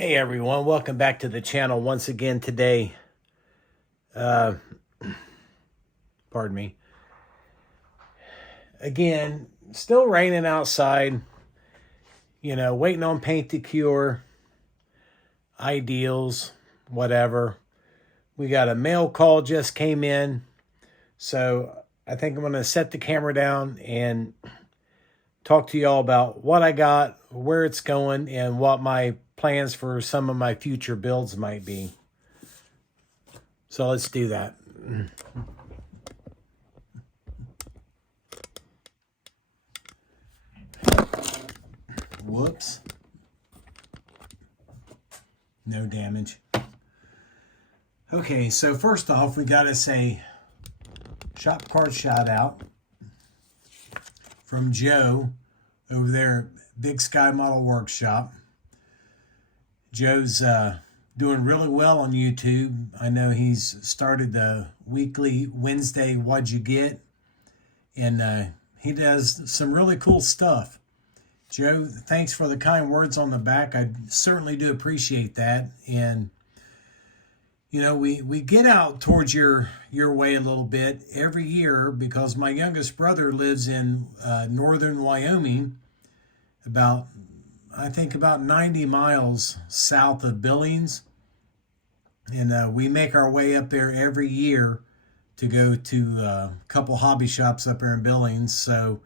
Hey everyone, welcome back to the channel once again today. Pardon me. Again, still raining outside. Waiting on paint to cure. Ideals, whatever. We got a mail call just came in. So I think I'm going to set the camera down and talk to y'all about what I got, where it's going, and what my plans for some of my future builds might be. So let's do that. Whoops. No damage. Okay, so first off, we got to say shop card shout out from Joe over there at Big Sky Model Workshop. Joe's doing really well on YouTube. I know he's started the weekly Wednesday What'd You Get? And he does some really cool stuff. Joe, thanks for the kind words on the back. I certainly do appreciate that. And, we get out towards your way a little bit every year because my youngest brother lives in northern Wyoming, about 90 miles south of Billings. And we make our way up there every year to go to a couple hobby shops up there in Billings. So,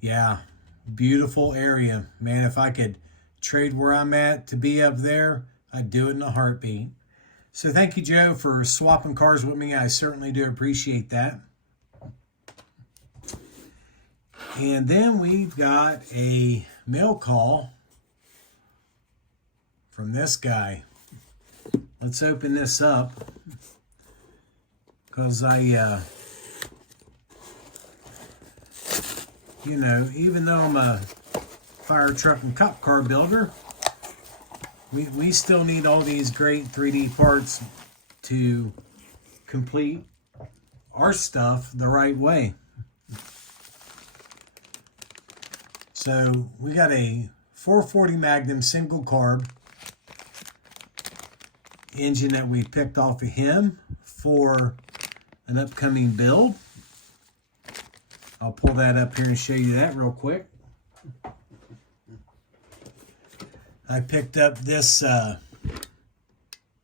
yeah, beautiful area. Man, if I could trade where I'm at to be up there, I'd do it in a heartbeat. So thank you, Joe, for swapping cars with me. I certainly do appreciate that. And then we've got a mail call from this guy. Let's open this up because even though I'm a fire truck and cop car builder, we still need all these great 3D parts to complete our stuff the right way. So we got a 440 Magnum single carb engine that we picked off of him for an upcoming build. I'll pull that up here and show you that real quick. I picked up this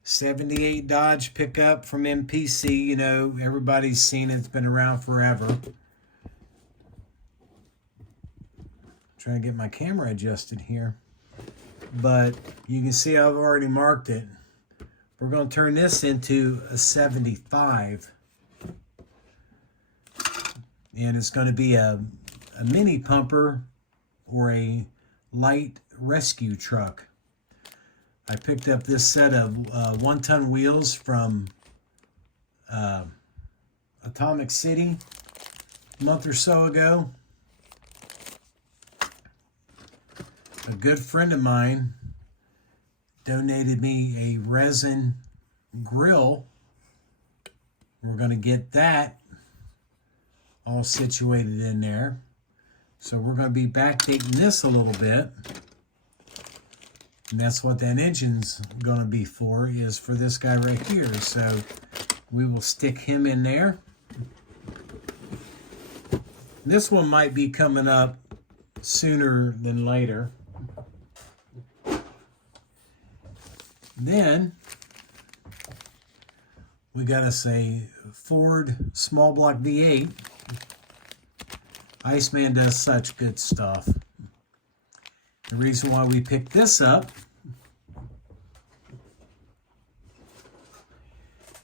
78 Dodge pickup from MPC. Everybody's seen it. It's been around forever. Trying to get my camera adjusted here. But you can see I've already marked it. We're going to turn this into a 75. And it's going to be a mini pumper or a light rescue truck. I picked up this set of 1-ton wheels from Atomic City a month or so ago. A good friend of mine donated me a resin grill. We're going to get that all situated in there. So we're going to be backdating this a little bit. And that's what that engine's going to be for, is for this guy right here. So we will stick him in there. This one might be coming up sooner than later. Then we got us a Ford small block V8. Iceman does such good stuff. The reason why we picked this up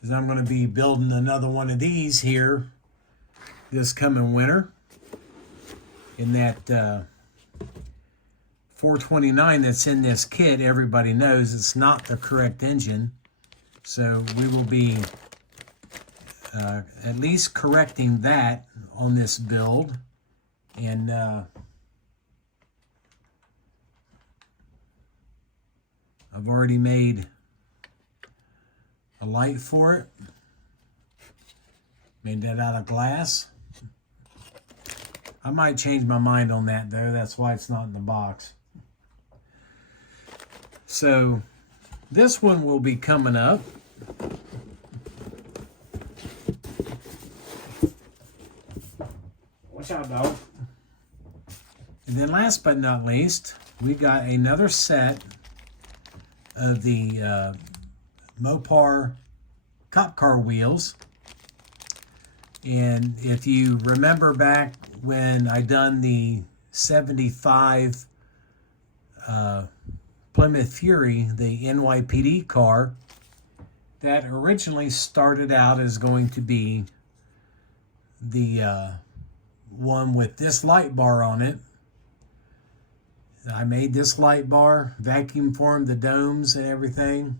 is I'm going to be building another one of these here this coming winter. In that 429 that's in this kit, everybody knows it's not the correct engine. So we will be at least correcting that on this build. And I've already made a light for it. Made that out of glass. I might change my mind on that though. That's why it's not in the box. So This one will be coming up. Watch out, dog. And then last but not least, we got another set of the Mopar cop car wheels. And if you remember back when I done the 75 Plymouth Fury, the NYPD car, that originally started out as going to be the one with this light bar on it. I made this light bar, vacuum formed the domes and everything.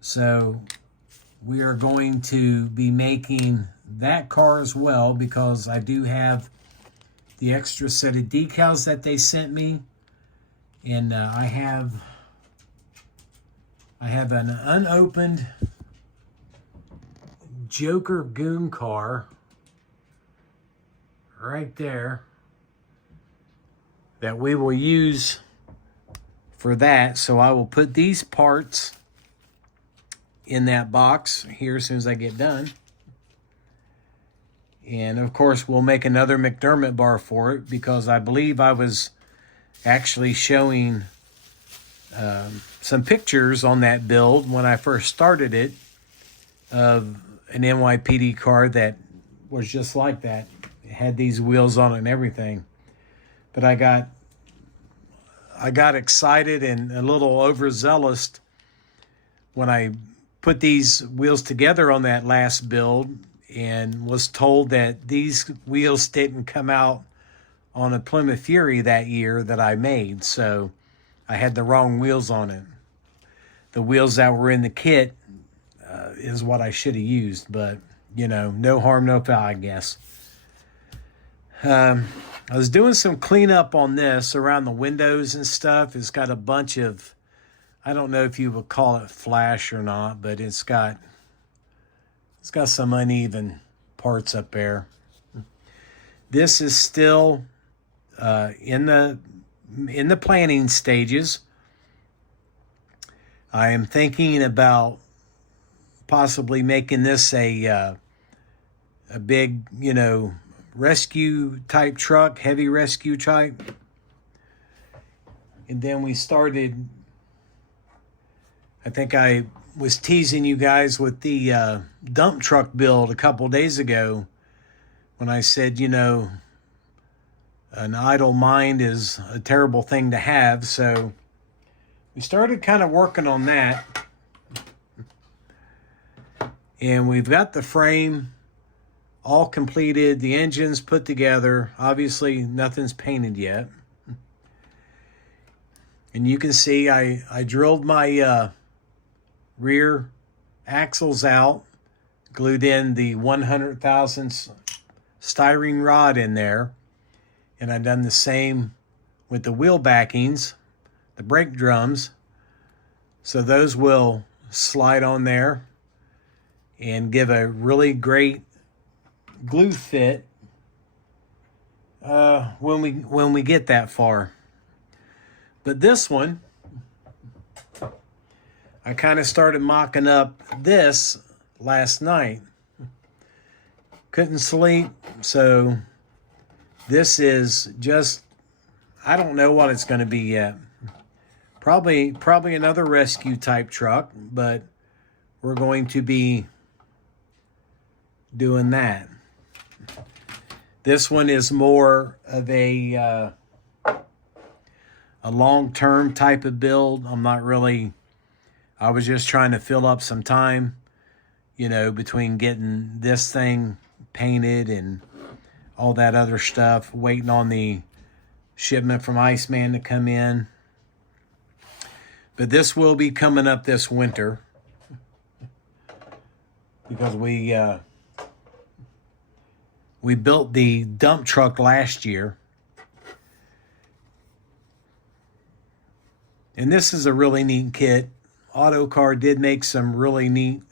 So we are going to be making that car as well, because I do have the extra set of decals that they sent me. And I have an unopened Joker Goon car right there that we will use for that. So I will put these parts in that box here as soon as I get done. And of course we'll make another McDermott bar for it, because I believe I was actually showing some pictures on that build when I first started it of an NYPD car that was just like that. It had these wheels on it and everything. But I got excited and a little overzealous when I put these wheels together on that last build, and was told that these wheels didn't come out on a Plymouth Fury that year that I made. So I had the wrong wheels on it. The wheels that were in the kit is what I should have used, but you know, no harm, no foul, I guess. I was doing some cleanup on this around the windows and stuff. It's got a bunch of, I don't know if you would call it flash or not, but it's got some uneven parts up there. This is still in the planning stages. I am thinking about possibly making this a big, you know, rescue type truck, heavy rescue type. And then we started, I think I was teasing you guys with the dump truck build a couple days ago, when I said, you know, an idle mind is a terrible thing to have. So we started kind of working on that. And we've got the frame all completed, the engine's put together. Obviously, nothing's painted yet. And you can see I drilled my rear axles out, glued in the 100 thousandths styrene rod in there. And I've done the same with the wheel backings, the brake drums. So those will slide on there and give a really great glue fit when we get that far. But this one, I kind of started mocking up this last night. Couldn't sleep, so this is just, I don't know what it's going to be yet. Probably another rescue type truck, but we're going to be doing that. This one is more of a long-term type of build. I was just trying to fill up some time, you know, between getting this thing painted and all that other stuff, waiting on the shipment from Iceman to come in. But this will be coming up this winter, because we built the dump truck last year. And this is a really neat kit. Autocar did make some really neat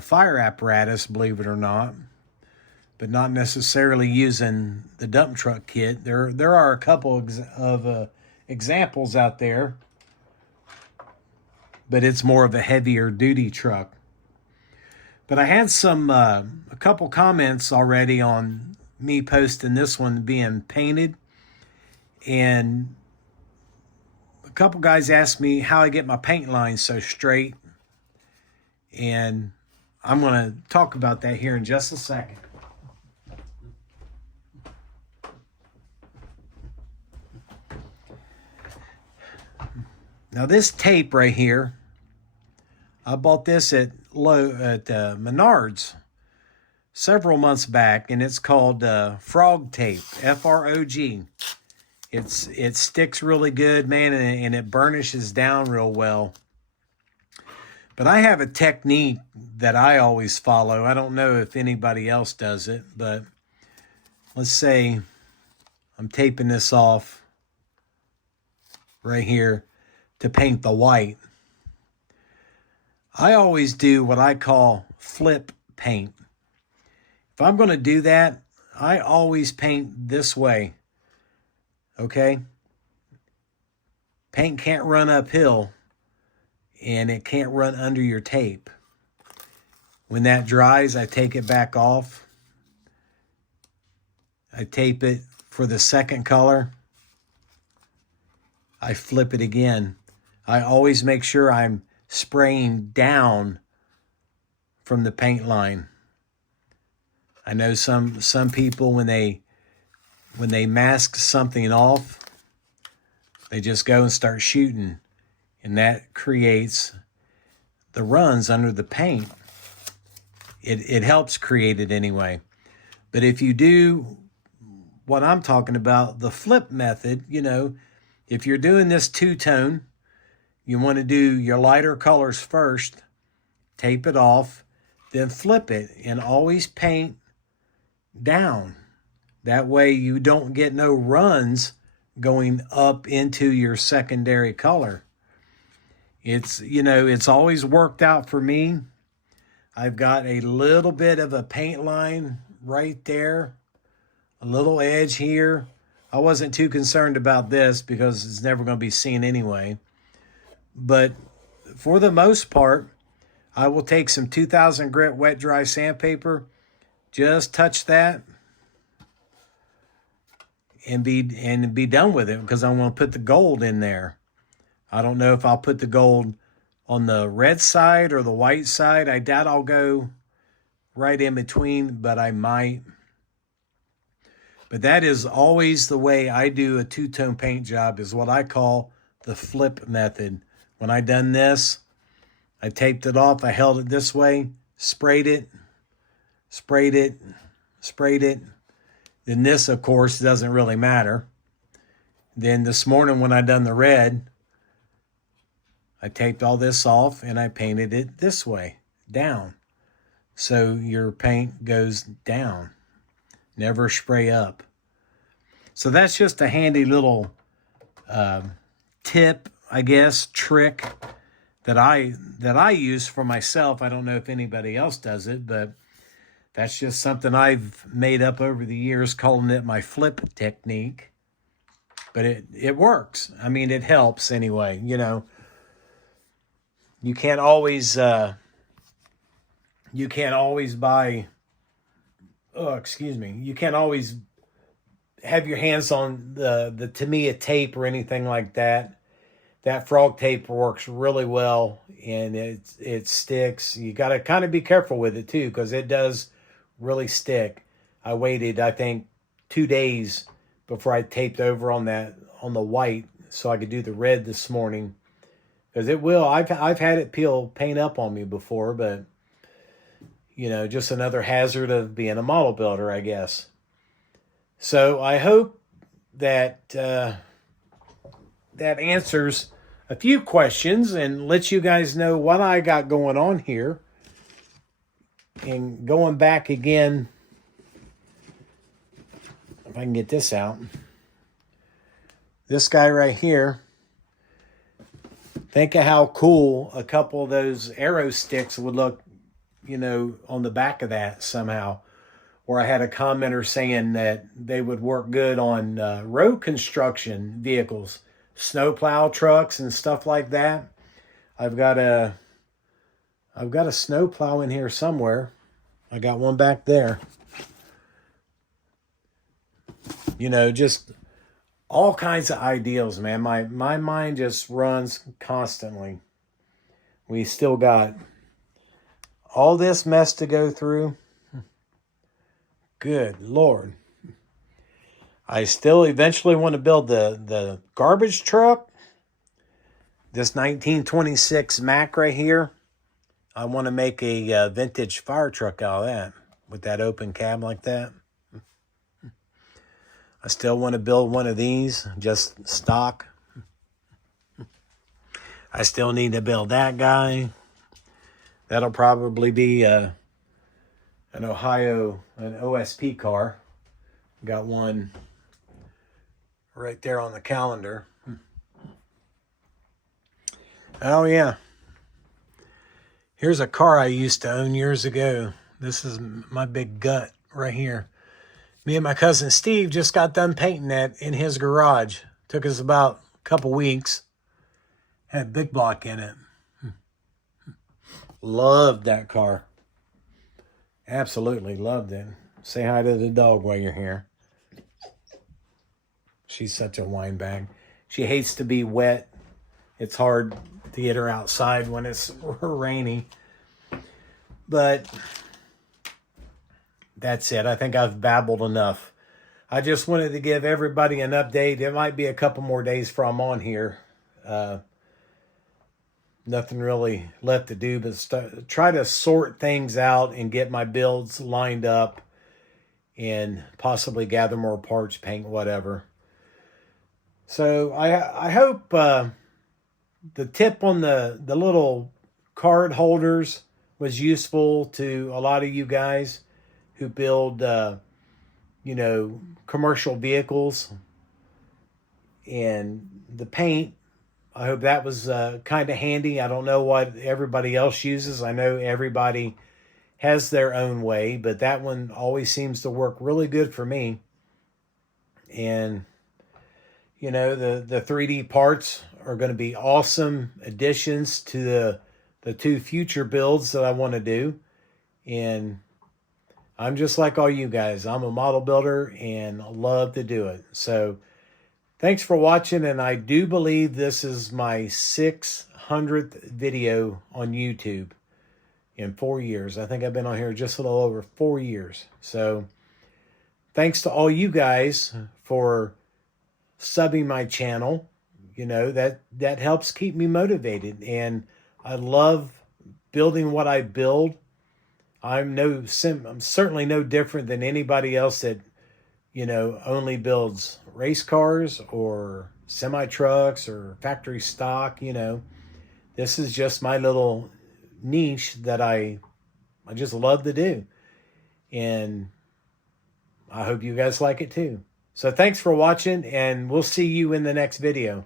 fire apparatus, believe it or not, but not necessarily using the dump truck kit. There are a couple of examples out there. but it's more of a heavier duty truck. But I had a couple comments already on me posting this one being painted. And a couple guys asked me how I get my paint lines so straight. And I'm going to talk about that here in just a second. Now this tape right here, I bought this at Menards several months back, and it's called Frog Tape, F-R-O-G. It sticks really good, man, and it burnishes down real well. But I have a technique that I always follow. I don't know if anybody else does it, but let's say I'm taping this off right here to paint the white. I always do what I call flip paint. If I'm going to do that, I always paint this way. Okay? Paint can't run uphill, and it can't run under your tape. When that dries, I take it back off. I tape it for the second color. I flip it again. I always make sure I'm spraying down from the paint line. I know some people when they mask something off, they just go and start shooting, and that creates the runs under the paint. It helps create it anyway. But if you do what I'm talking about, the flip method, if you're doing this two-tone, you want to do your lighter colors first, tape it off, then flip it, and always paint down. That way you don't get no runs going up into your secondary color. It's always worked out for me. I've got a little bit of a paint line right there, a little edge here. I wasn't too concerned about this because it's never going to be seen anyway. But for the most part, I will take some 2000 grit wet dry sandpaper, just touch that, and be done with it, because I'm going to put the gold in there. I don't know if I'll put the gold on the red side or the white side. I doubt I'll go right in between, but I might. But that is always the way I do a two-tone paint job, is what I call the flip method. When I done this, I taped it off, I held it this way, sprayed it. Then this, of course, doesn't really matter. Then this morning when I done the red, I taped all this off and I painted it this way, down. So your paint goes down, never spray up. So that's just a handy little tip, I guess, trick that I use for myself. I don't know if anybody else does it, but that's just something I've made up over the years, calling it my flip technique. But it works. I mean, it helps anyway. You can't always buy, you can't always have your hands on the Tamiya tape or anything like that. That frog tape works really well, and it sticks. You got to kind of be careful with it too, because it does really stick. I waited, I think, 2 days before I taped over on the white so I could do the red this morning, because it will. I've had it paint up on me before, but just another hazard of being a model builder, I guess. So I hope that that answers a few questions and lets you guys know what I got going on here. And going back again, if I can get this out, this guy right here, think of how cool a couple of those arrow sticks would look, on the back of that somehow. Or I had a commenter saying that they would work good on road construction vehicles, snowplow trucks and stuff like that. I've got a snow plow in here somewhere. I got one back there. You know, just all kinds of ideals, man. My mind just runs constantly. We still got all this mess to go through. Good Lord. I still eventually want to build the garbage truck. This 1926 Mack right here. I want to make a vintage fire truck out of that with that open cab like that. I still want to build one of these, just stock. I still need to build that guy. That'll probably be an OSP car. Got one right there on the calendar. Oh yeah. Here's a car I used to own years ago. This is my big gut right here. Me and my cousin Steve just got done painting that in his garage. Took us about a couple weeks. Had big block in it. Loved that car. Absolutely loved it. Say hi to the dog while you're here. She's such a wine bag. She hates to be wet. It's hard to get her outside when it's rainy. But that's it. I think I've babbled enough. I just wanted to give everybody an update. It might be a couple more days before I'm on here. Nothing really left to do but try to sort things out and get my builds lined up and possibly gather more parts, paint, whatever. So I hope the tip on the little card holders was useful to a lot of you guys who build, commercial vehicles. And the paint, I hope that was kind of handy. I don't know what everybody else uses. I know everybody has their own way, but that one always seems to work really good for me. And, you know, the 3D parts are going to be awesome additions to the two future builds that I want to do. And I'm just like all you guys. I'm a model builder and love to do it. So thanks for watching. And I do believe this is my 600th video on YouTube in 4 years. I think I've been on here just a little over 4 years. So thanks to all you guys for subbing my channel. You know, that helps keep me motivated. And I love building what I build. I'm certainly no different than anybody else that, you know, only builds race cars or semi trucks or factory stock. You know, this is just my little niche that I just love to do. And I hope you guys like it too. So thanks for watching, and we'll see you in the next video.